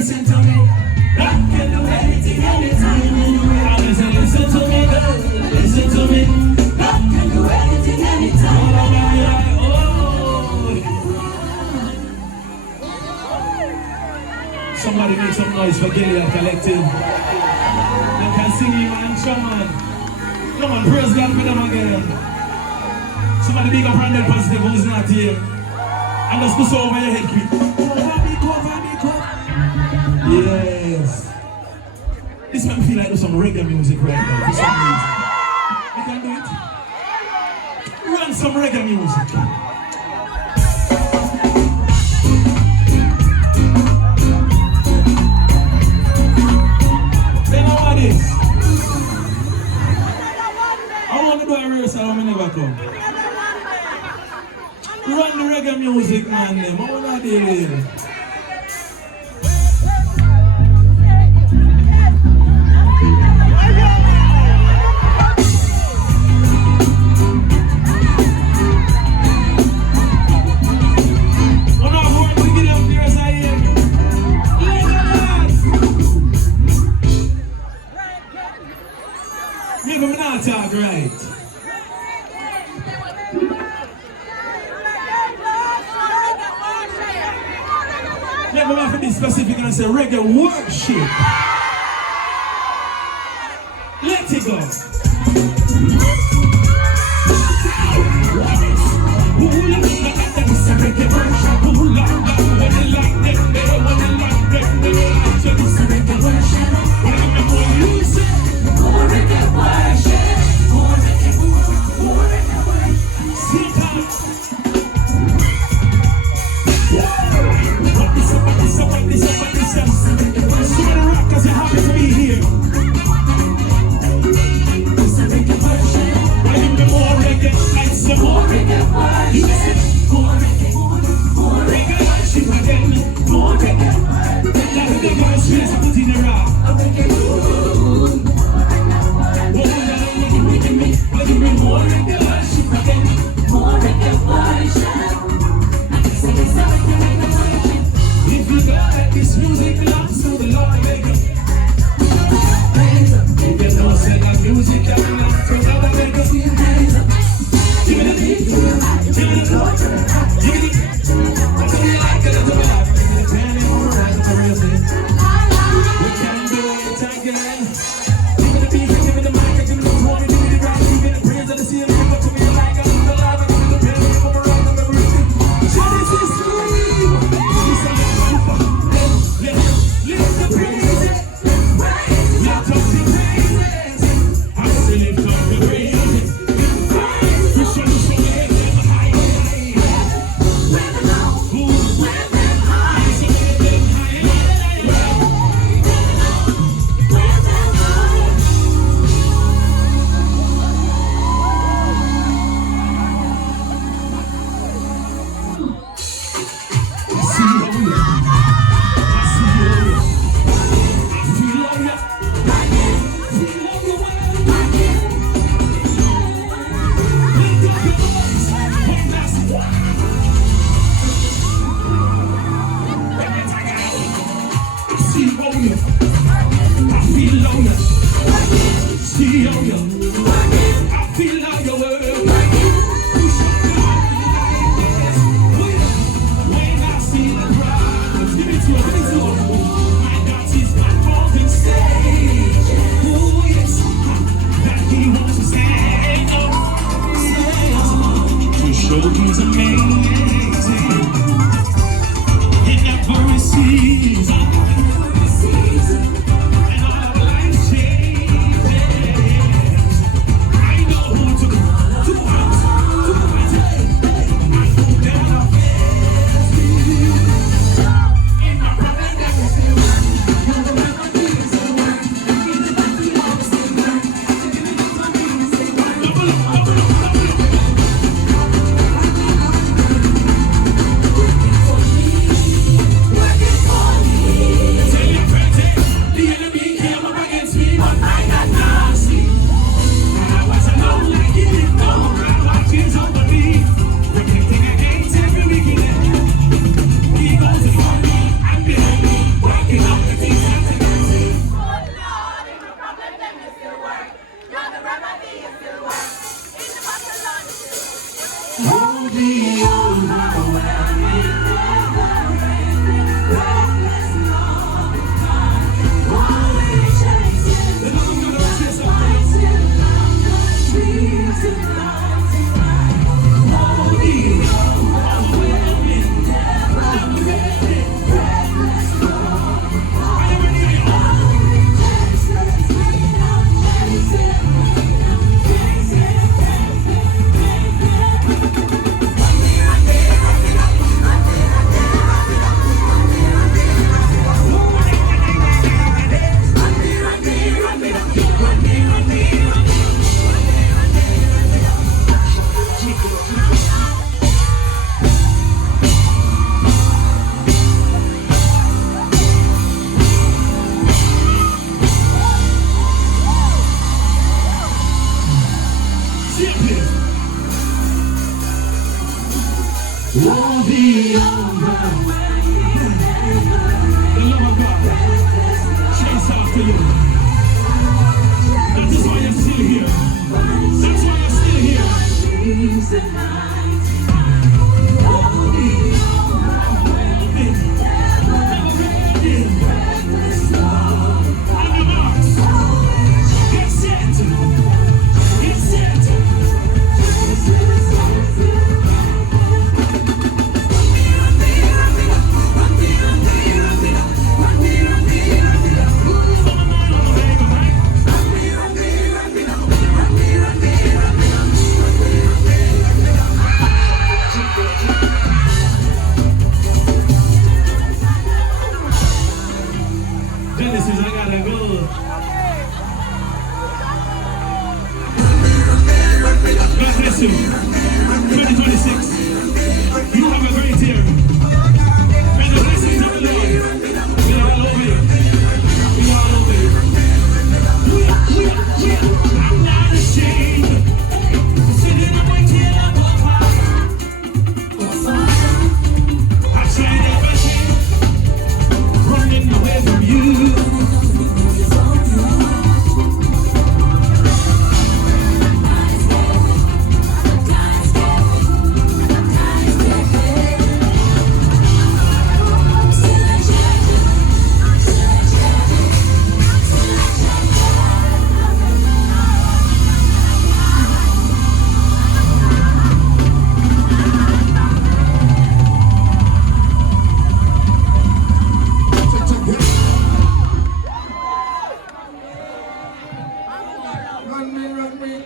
Listen to me. God can do anything, anytime, anywhere. Listen to me, girl. Listen to me. God can do anything, anytime, anywhere. Somebody make some noise for Gilead Collective. I can sing him and shaman. Come on, praise God for them again. Somebody big up 100 positive who's not here. And just push over your head quick. Yes. This makes me feel like there's some reggae music right now for some reason. You can do it? Run some reggae music. They know what it is. I want to do a rehearsal when I never come. Run the reggae music, man. I want to deal with it. Maybe I'm not talk right. Maybe I'm have to be specific and say reggae worship. Let it go. truth is amazing. In every season, and all of life changes. I know who to hunt, to hunt. I know that I in my problem that is still work. You're the remedy is still work. In the back we always still work. Won't be over. The love of God chase after you. That is why you're still here. That's why you're still here.